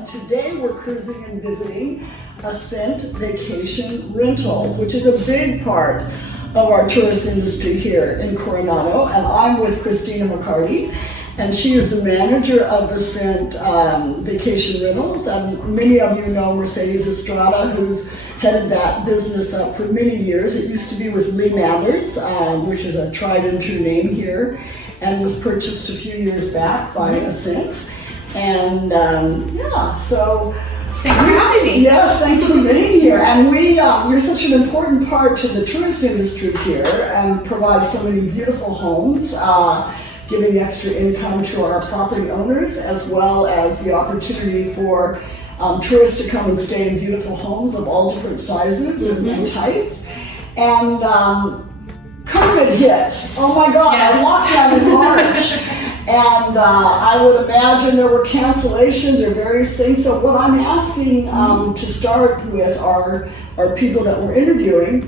and today we're cruising and visiting Ascent Vacation Rentals, which is a big part of our tourist industry here in Coronado. And I'm with Christina McCarty, and she is the manager of Ascent Vacation Rentals. And many of you know Mercedes Estrada, who's headed that business up for many years. It used to be with Lee Mathers, which is a tried and true name here, and was purchased a few years back by Ascent. And so thanks for having me. Yes, thanks for being here. And we're such an important part to the tourist industry here and provide so many beautiful homes, giving extra income to our property owners, as well as the opportunity for tourists to come and stay in beautiful homes of all different sizes and types. And COVID hit. Oh my God, I walked down in March. And I would imagine there were cancellations or various things. So what I'm asking to start with are people that we're interviewing.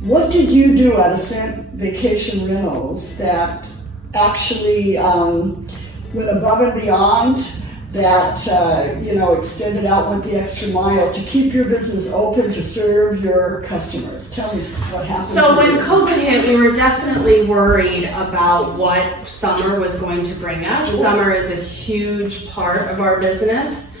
What did you do at Ascent Vacation Rentals that actually went above and beyond, that extended out, went the extra mile to keep your business open to serve your customers? Tell me what happened. So when COVID hit, we were definitely worried about what summer was going to bring us. Sure. Summer is a huge part of our business.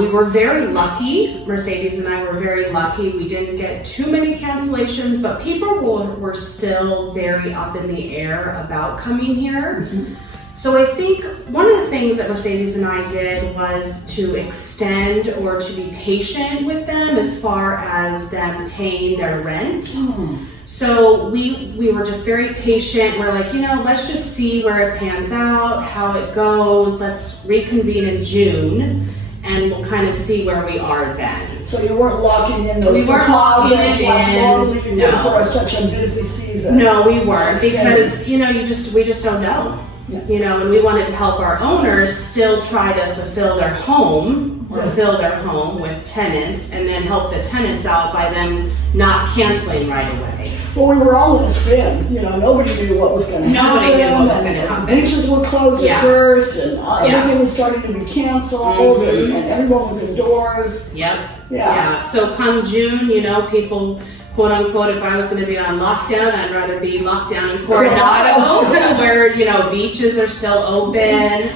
We were very lucky. Mercedes and I were very lucky. We didn't get too many cancellations, but people were still very up in the air about coming here. Mm-hmm. So I think one of the things that Mercedes and I did was to extend or to be patient with them as far as them paying their rent. Mm. So we were just very patient. We're like, let's just see where it pans out, how it goes. Let's reconvene in June and we'll kind of see where we are then. So you weren't locking in those deposits like normally you would for such a busy season? No, we weren't, because we just don't know. Yeah. And we wanted to help our owners still try to fulfill their home or fill their home with tenants, and then help the tenants out by them not canceling right away. Well, we were all in a spin. Nobody knew what was going to happen. Nobody knew what was going to happen. Beaches were closed at first, and everything was starting to be canceled, and everyone was indoors. Yep. Yeah. So come June, people, quote unquote, if I was going to be on lockdown, I'd rather be locked down in Coronado, where, beaches are still open,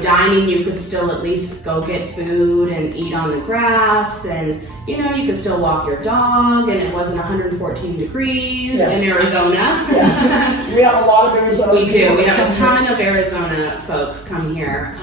dining, you could still at least go get food and eat on the grass, and, you could still walk your dog, and it wasn't 114 degrees in Arizona. Yes. We have a lot of Arizona. We do. We have a ton of Arizona folks come here.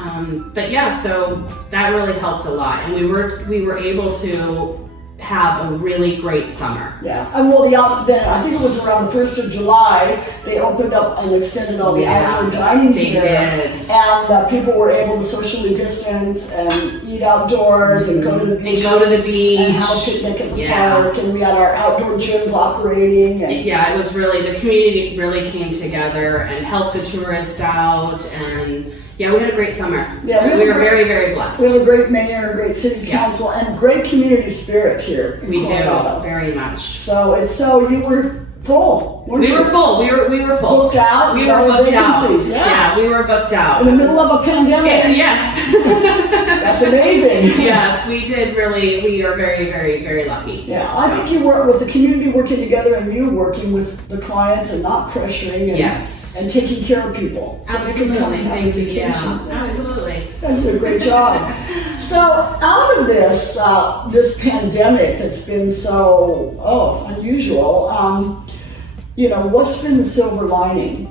So that really helped a lot, and we were able to have a really great summer. Yeah, and then I think it was around the 1st of July, they opened up and extended all the outdoor dining here. They did. And people were able to socially distance and eat outdoors and go to the beach. And have a picnic at the park, and we had our outdoor gyms operating. And it was really, the community really came together and helped the tourists out, and we had a great summer. Yeah, we were very, very blessed. We have a great mayor, a great city council, and great community spirit here in Coronado. Do, very much. So you were full, weren't you? We were full. We were full. Booked out. We were booked out. Yeah, we were booked out. In the middle of a pandemic. Yes. That's amazing. Yes, we did really. We are very, very, very lucky. Yeah, so. I think you work with the community working together, and you working with the clients and not pressuring and taking care of people. Absolutely. Thank you. Yeah, absolutely. That's a great job. So out of this pandemic that's been so unusual, what's been the silver lining?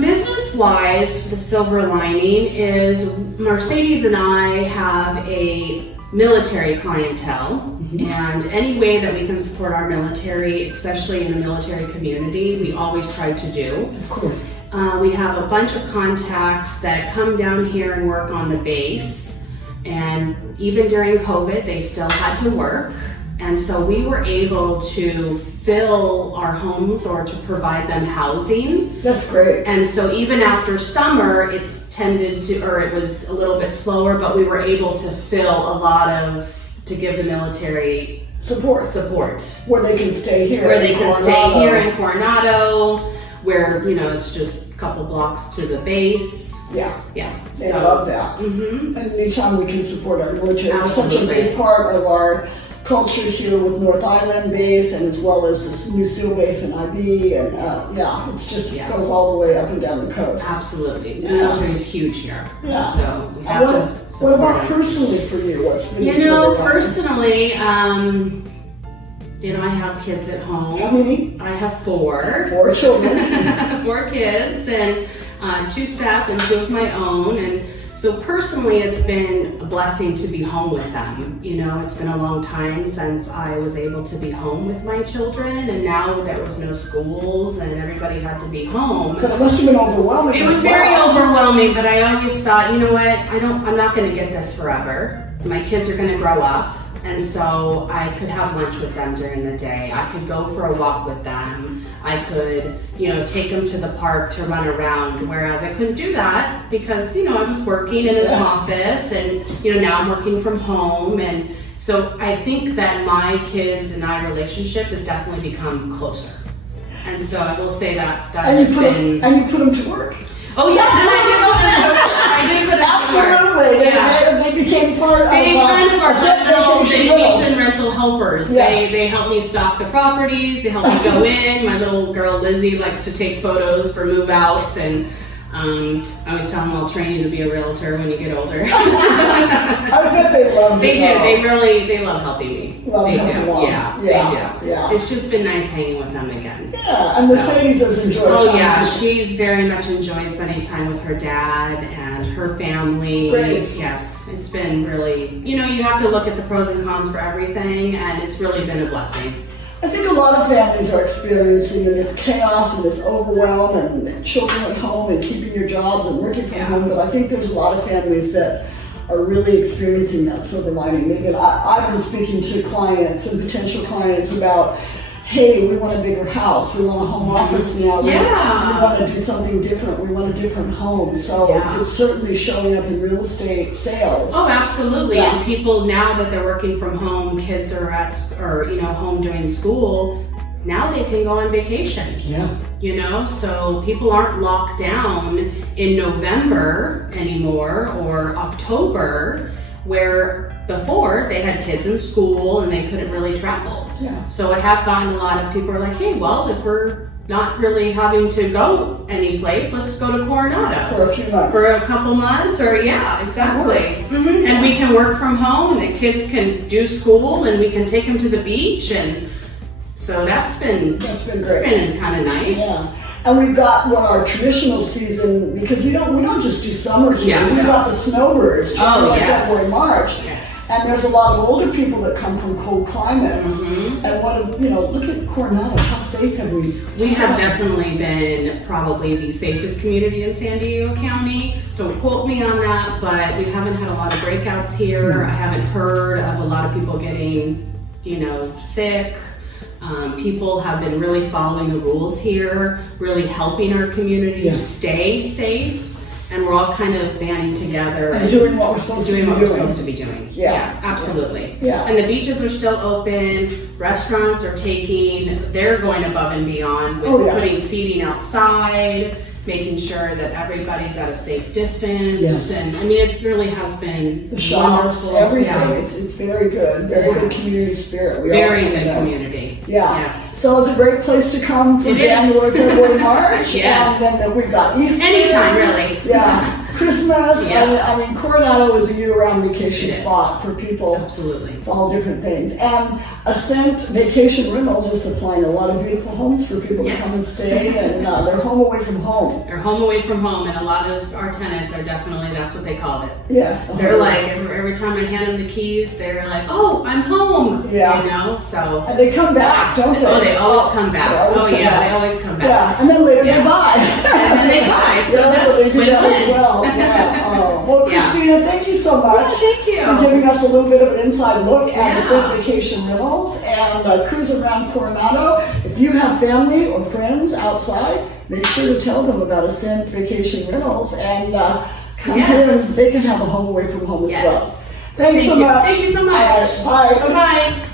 Business-wise, the silver lining is Mercedes and I have a military clientele, and any way that we can support our military, especially in a military community, we always try to do. Of course. We have a bunch of contacts that come down here and work on the base, and even during COVID, they still had to work. And so we were able to fill our homes or to provide them housing. That's great. And so even after summer, it was a little bit slower, but we were able to to give the military support. Where they can stay here. in Coronado. where, you know, it's just a couple blocks to the base. Yeah, Yeah. they love that. Mm-hmm. And anytime we can support our military, it's such a Absolutely. big part of our culture here with North Island base, and as well as this new SEAL base in IB, and yeah, it's just goes all the way up and down the coast. Absolutely. The military is huge here. Yeah. So we have to What support about it. personally for you? What's been the You know, story like? personally, you know, I have kids at home. How many? I have 4. 4 children. 4 kids, and 2 step and 2 of my own. And so personally, it's been a blessing to be home with them. You know, it's been a long time since I was able to be home with my children, and now there was no schools and everybody had to be home. But it must have been overwhelming. It was as very well. overwhelming, but I always thought, you know what, I'm not gonna get this forever. My kids are gonna grow up, and so I could have lunch with them during the day. I could go for a walk with them. I could, you know, take them to the park to run around, whereas I couldn't do that because, you know, I was working in an office, and, you know, now I'm working from home. And so I think that my kids and I relationship has definitely become closer. And so I will say that And has you put them to work. Oh yeah, I did put it to work. Absolutely. Yeah. They became part of They kind of are Ascent little Vacation Rentals. vacation rental helpers. Yes. They help me stock the properties. They help me go in. My little girl Lizzie likes to take photos for move outs, and I always tell them I'll train you to be a realtor when you get older. I bet they love They you. do. They love helping me. Love they helping do. them. Yeah, Yeah, they do. yeah. It's just been nice hanging with them again. Yeah, and So- Mercedes has enjoyed Oh time yeah, with she's very much enjoyed spending time with her dad and her family. Great. Yes, it's been really, you know, you have to look at the pros and cons for everything, and it's really been a blessing. I think a lot of families are experiencing this chaos and this overwhelm, and children at home and keeping your jobs and working from home. But I think there's a lot of families that are really experiencing that silver lining. Maybe I've been speaking to clients and potential clients about, hey, we want a bigger house, we want a home office now, we want to do something different, we want a different home. So it's certainly showing up in real estate sales. Oh, absolutely. Yeah. And people, now that they're working from home, kids are home doing school, now they can go on vacation. Yeah. You know, so people aren't locked down in November anymore or October, where before they had kids in school and they couldn't really travel. Yeah. So I have gotten a lot of people are like, hey, well, if we're not really having to go any place, let's go to Coronado For a few months. for a couple months, or exactly. And we can work from home, and the kids can do school, and we can take them to the beach, and so that's been great. kind of nice. Yeah. And we've got our traditional season, because we don't just do summer here. Yeah. We've got the snowbirds, January, yes. February, March. Yes. And there's a lot of older people that come from cold climates. And look at Coronado, how safe have we? We have definitely been probably the safest community in San Diego County. Don't quote me on that, but we haven't had a lot of breakouts here. I haven't heard of a lot of people getting, sick. People have been really following the rules here, really helping our community stay safe, and we're all kind of banding together and doing what we're supposed to be doing. Yeah, absolutely. Yeah. And the beaches are still open. Restaurants are they're going above and beyond with putting seating outside, making sure that everybody's at a safe distance. Yes. And I mean, it really has been the shops, wonderful. everything. Yeah. It's very good. Very good community spirit. Very good community. Yeah. Yes. So it's a great place to come for January, February, March. Yes. And then we've got Easter. Anytime, really. Yeah. Christmas. Yeah. I mean, Coronado is a year-round vacation spot for people. Absolutely. For all different things. And Ascent Vacation Rentals is supplying a lot of beautiful homes for people to come and stay, and they're home away from home. They're home away from home, and a lot of our tenants are definitely, that's what they call it. Yeah. They're like, every time I hand them the keys, they're like, oh, I'm home. Yeah. So. And they come back, don't they? Oh, they always come back. They always come back. Yeah, and then later they buy. And then they buy. So that's they do that win-win. as well. Yeah. Well, Christina, thank you so much Thank you. for giving us a little bit of an inside look at Ascent Vacation Rentals and Cruisin around Coronado. If you have family or friends outside, make sure to tell them about Ascent Vacation Rentals and come here and they can have a home away from home as well. Thanks so much. Thank you so much. Bye. Bye-bye.